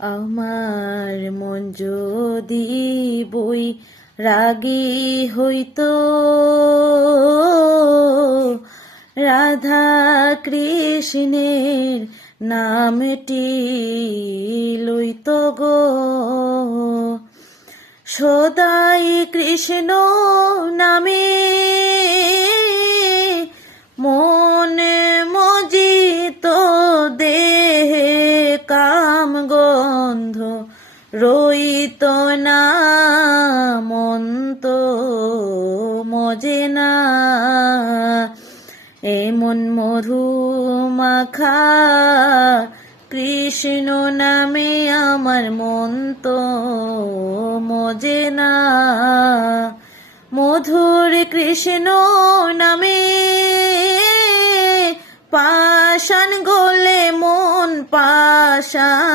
আমার মন যদি বই রাগী হইতো, রাধা কৃষ্ণের নামটি লইত গো। সদাই কৃষ্ণ নামে মনে মজিত, দেহে কাম গন্ধ রইত না, মন তো মজে না। এমন মধু মাখা কৃষ্ণ নামে আমার মন তো মজে না। মধুর কৃষ্ণ নামে পাষাণ গলে মন পাষাণ